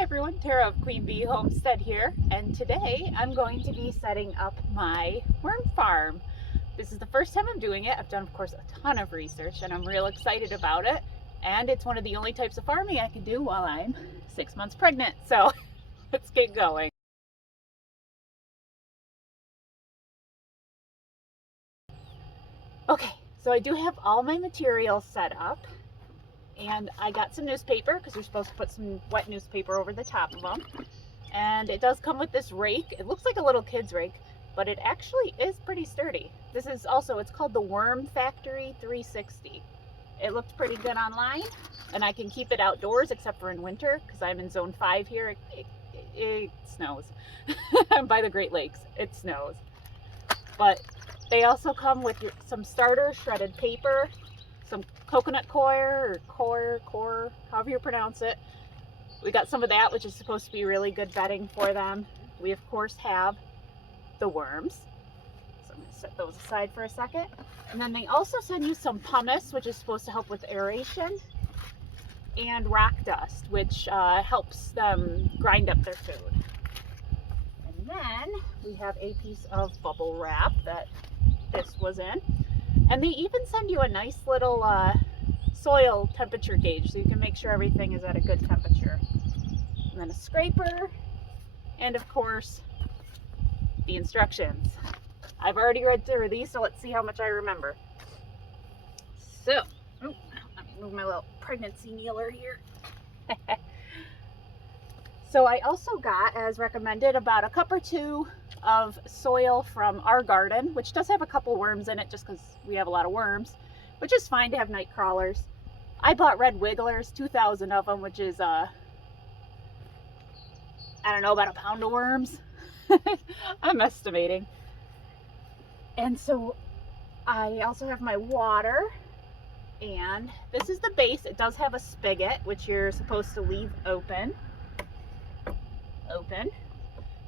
Hi everyone, Tara of Queen Bee Homestead here, and today I'm going to be setting up my worm farm. This is the first time I'm doing it. I've done, of course, a ton of research and I'm real excited about it, and it's one of the only types of farming I can do while I'm 6 months pregnant, so let's get going. Okay, so I do have all my materials set up. And I got some newspaper because you're supposed to put some wet newspaper over the top of them. And it does come with this rake. It looks like a little kid's rake, but it actually is pretty sturdy. This is also, it's called the Worm Factory 360. It looked pretty good online, and I can keep it outdoors except for in winter because I'm in zone 5 here. It snows. I'm by the Great Lakes. It snows. But they also come with some starter shredded paper, some coconut coir or core, however you pronounce it. We got some of that, which is supposed to be really good bedding for them. We of course have the worms, so I'm going to set those aside for a second. And then they also send you some pumice, which is supposed to help with aeration, and rock dust, which helps them grind up their food. And then we have a piece of bubble wrap that this was in. And they even send you a nice little soil temperature gauge so you can make sure everything is at a good temperature. And then a scraper, and of course, the instructions. I've already read through these, so let's see how much I remember. So, let me move my little pregnancy kneeler here. So I also got, as recommended, about a cup or two of soil from our garden, which does have a couple worms in it just because we have a lot of worms, which is fine to have night crawlers. I bought red wigglers, 2,000 of them, which is, I don't know, about a pound of worms. I'm estimating. And so I also have my water, and this is the base. It does have a spigot, which you're supposed to leave open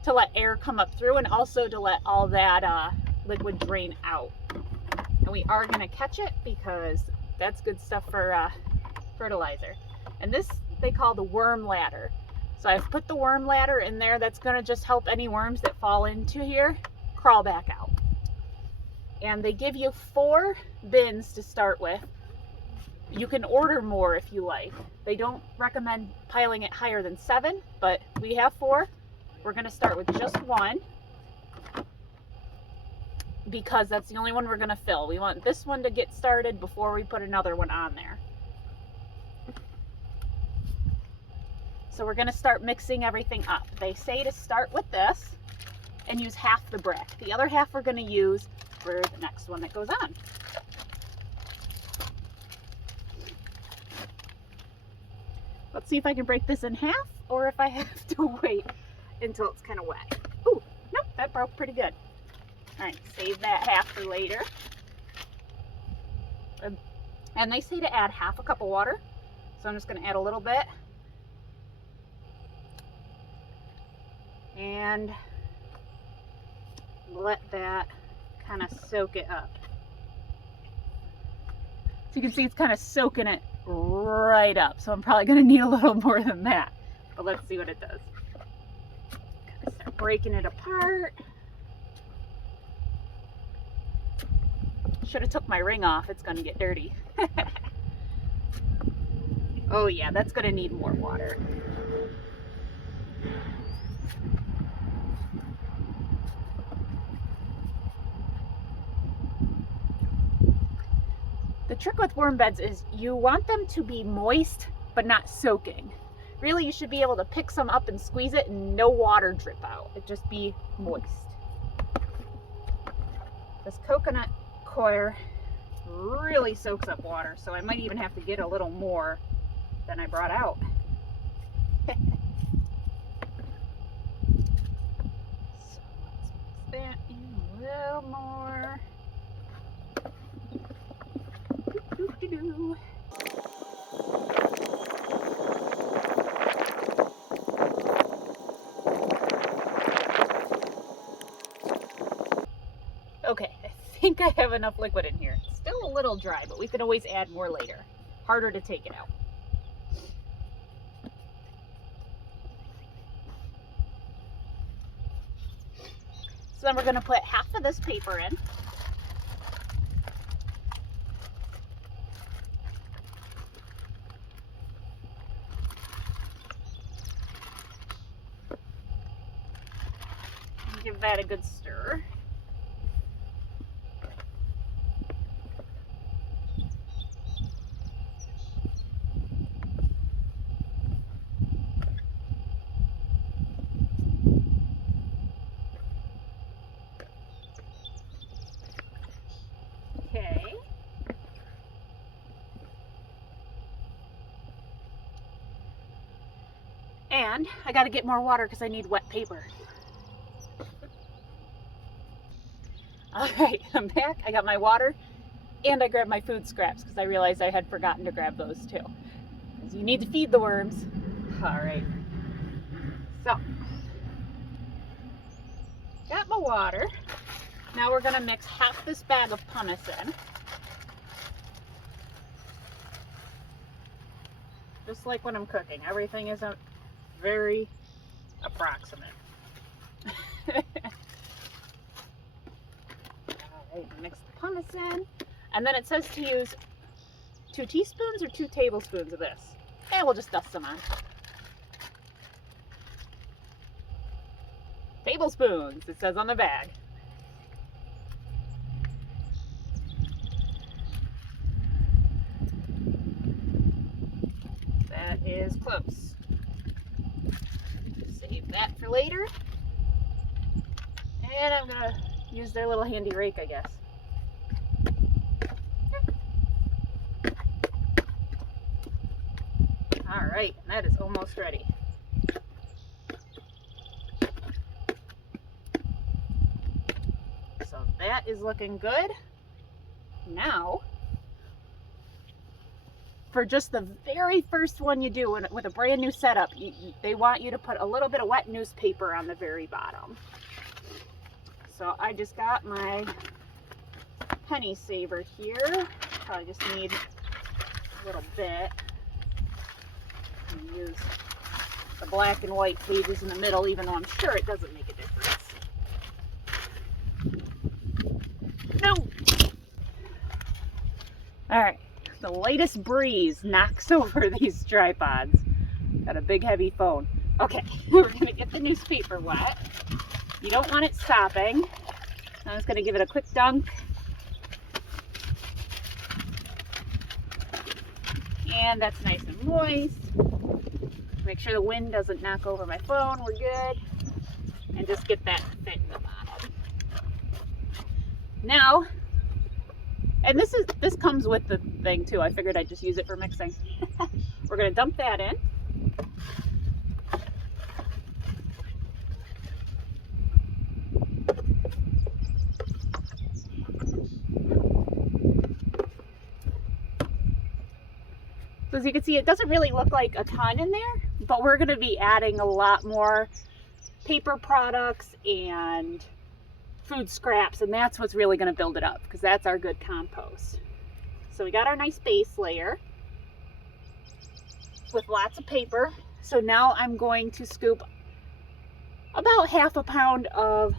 to let air come up through, and also to let all that liquid drain out. And we are going to catch it because that's good stuff for fertilizer. And this they call the worm ladder. So I've put the worm ladder in there. That's going to just help any worms that fall into here crawl back out. And they give you 4 bins to start with. You can order more if you like. They don't recommend piling it higher than 7, but we have 4. We're going to start with just 1 because that's the only one we're going to fill. We want this one to get started before we put another one on there. So we're going to start mixing everything up. They say to start with this and use half the brick. The other half we're going to use for the next one that goes on. Let's see if I can break this in half or if I have to wait until it's kind of wet. Ooh, nope, that broke pretty good. All right, save that half for later. And they say to add half a cup of water, so I'm just going to add a little bit. And let that kind of soak it up. So you can see it's kind of soaking it right up, so I'm probably going to need a little more than that. But let's see what it does. Start breaking it apart. Should have took my ring off. It's going to get dirty. Oh yeah, that's going to need more water. The trick with worm beds is you want them to be moist but not soaking. Really, you should be able to pick some up and squeeze it and no water drip out. It just be moist. This coconut coir really soaks up water, so I might even have to get a little more than I brought out. So let's mix that in a little more. Okay, I think I have enough liquid in here. It's still a little dry, but we can always add more later. Harder to take it out. So then we're going to put half of this paper in. Give that a good stir. Okay. And I got to get more water because I need wet paper. All right, I'm back. I got my water and I grabbed my food scraps because I realized I had forgotten to grab those too. Because you need to feed the worms. All right. So, got my water. Now we're going to mix half this bag of pumice in. Just like when I'm cooking, everything isn't very approximate. Alright, mix the pumice in. And then it says to use 2 teaspoons or 2 tablespoons of this. And we'll just dust them on. Tablespoons, it says on the bag. That is close. Save that for later. And I'm gonna use their little handy rake, I guess. All right, that is almost ready. So that is looking good. Now, for just the very first one you do with a brand new setup, they want you to put a little bit of wet newspaper on the very bottom. So I just got my penny saver here. I just need a little bit. And use the black and white pages in the middle, even though I'm sure it doesn't make a difference. No! Alright, the lightest breeze knocks over these tripods. Got a big heavy phone. Okay, we're going to get the newspaper wet. You don't want it stopping. I'm just going to give it a quick dunk. And that's nice and moist. Make sure the wind doesn't knock over my phone. We're good. And just get that fit in the bottom. Now, and this comes with the thing too. I figured I'd just use it for mixing. We're going to dump that in. So as you can see, it doesn't really look like a ton in there, but we're going to be adding a lot more paper products and food scraps, and that's what's really going to build it up, because that's our good compost. So we got our nice base layer with lots of paper. So now I'm going to scoop about half a pound of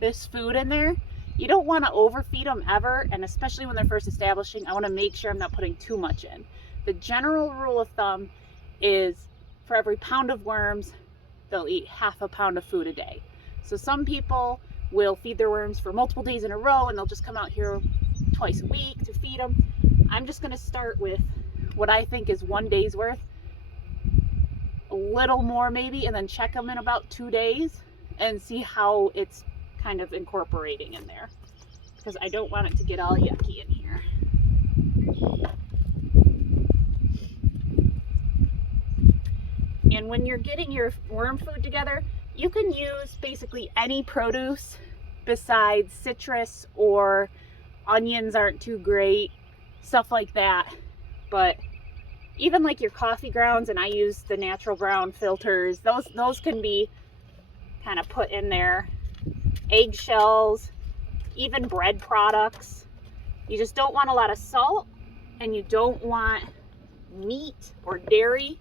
this food in there. You don't want to overfeed them ever, and especially when they're first establishing, I want to make sure I'm not putting too much in. The general rule of thumb is for every pound of worms, they'll eat half a pound of food a day. So some people will feed their worms for multiple days in a row, and they'll just come out here twice a week to feed them. I'm just going to start with what I think is 1 day's worth, a little more maybe, and then check them in about 2 days and see how it's kind of incorporating in there, because I don't want it to get all yucky in here. And when you're getting your worm food together, you can use basically any produce besides citrus, or onions aren't too great, stuff like that. But even like your coffee grounds, and I use the natural ground filters, those can be kind of put in there. Eggshells, even bread products. You just don't want a lot of salt, and you don't want meat or dairy.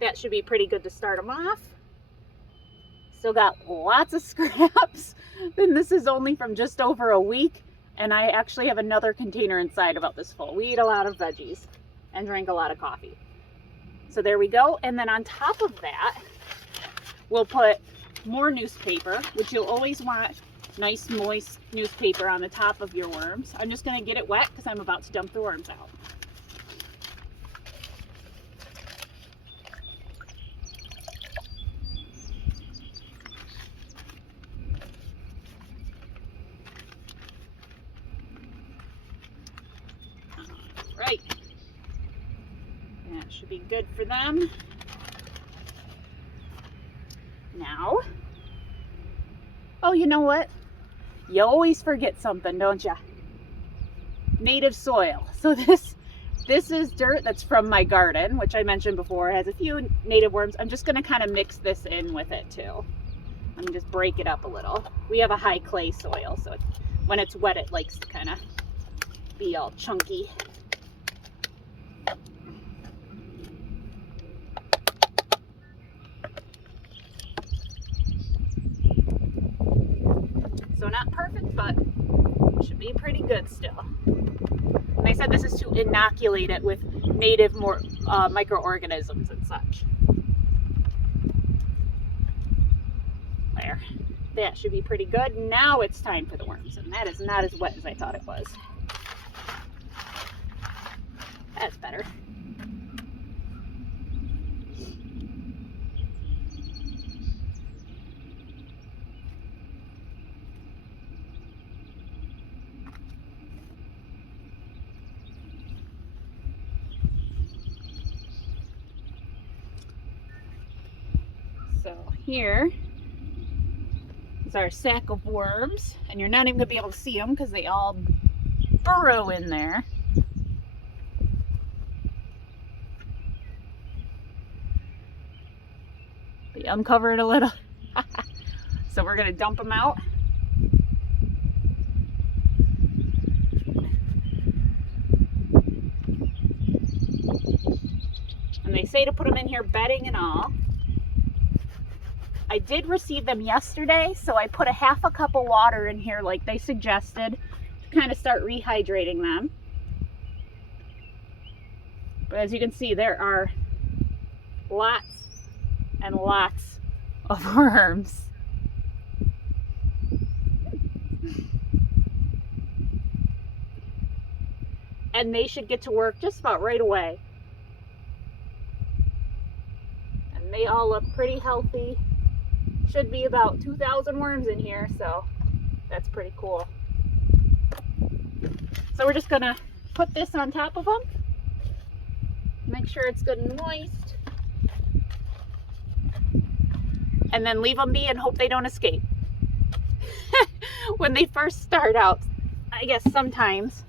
That should be pretty good to start them off. Still got lots of scraps. And this is only from just over a week. And I actually have another container inside about this full. We eat a lot of veggies and drink a lot of coffee. So there we go. And then on top of that, we'll put more newspaper, which you'll always want nice moist newspaper on the top of your worms. I'm just gonna get it wet because I'm about to dump the worms out. Right. That should be good for them. Now, oh, you know what? You always forget something, don't you? Native soil. So this is dirt that's from my garden, which I mentioned before. It has a few native worms. I'm just gonna kind of mix this in with it too. Let me just break it up a little. We have a high clay soil, so when it's wet, it likes to kind of be all chunky. So not perfect, but should be pretty good still. And they said this is to inoculate it with native microorganisms and such. There. That should be pretty good. Now it's time for the worms, and that is not as wet as I thought it was. That's better. So here is our sack of worms, and you're not even going to be able to see them because they all burrow in there. But you uncover it a little. So we're going to dump them out. And they say to put them in here bedding and all. I did receive them yesterday, so I put a half a cup of water in here like they suggested to kind of start rehydrating them. But as you can see, there are lots and lots of worms. And they should get to work just about right away. And they all look pretty healthy. Should be about 2,000 worms in here, so that's pretty cool. So we're just gonna put this on top of them. Make sure it's good and moist. And then leave them be and hope they don't escape. When they first start out, I guess sometimes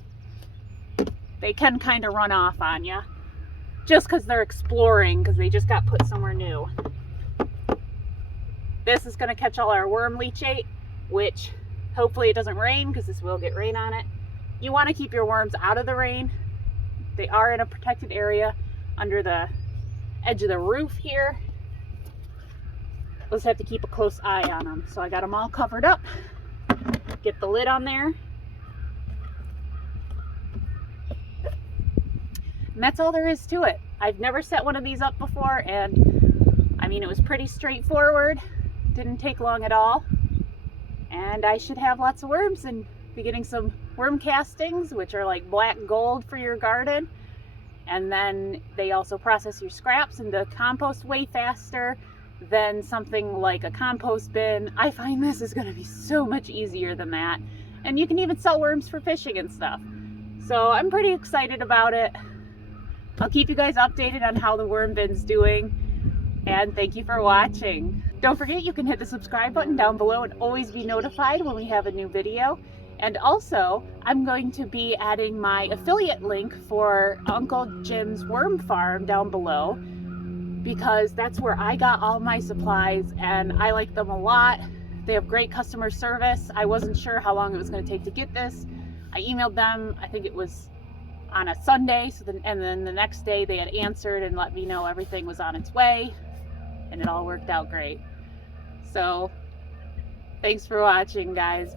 they can kind of run off on you. Just because they're exploring, because they just got put somewhere new. This is going to catch all our worm leachate, which hopefully it doesn't rain because this will get rain on it. You want to keep your worms out of the rain. They are in a protected area under the edge of the roof here. We'll just have to keep a close eye on them. So I got them all covered up. Get the lid on there. And that's all there is to it. I've never set one of these up before, and I mean, it was pretty straightforward. Didn't take long at all. And I should have lots of worms and be getting some worm castings, which are like black gold for your garden. And then they also process your scraps into compost way faster than something like a compost bin. I find this is going to be so much easier than that. And you can even sell worms for fishing and stuff. So I'm pretty excited about it. I'll keep you guys updated on how the worm bin's doing. And thank you for watching. Don't forget you can hit the subscribe button down below and always be notified when we have a new video. And also, I'm going to be adding my affiliate link for Uncle Jim's Worm Farm down below, because that's where I got all my supplies and I like them a lot. They have great customer service. I wasn't sure how long it was going to take to get this. I emailed them, I think it was on a Sunday, and then the next day they had answered and let me know everything was on its way, and it all worked out great. So thanks for watching, guys.